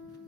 Thank you.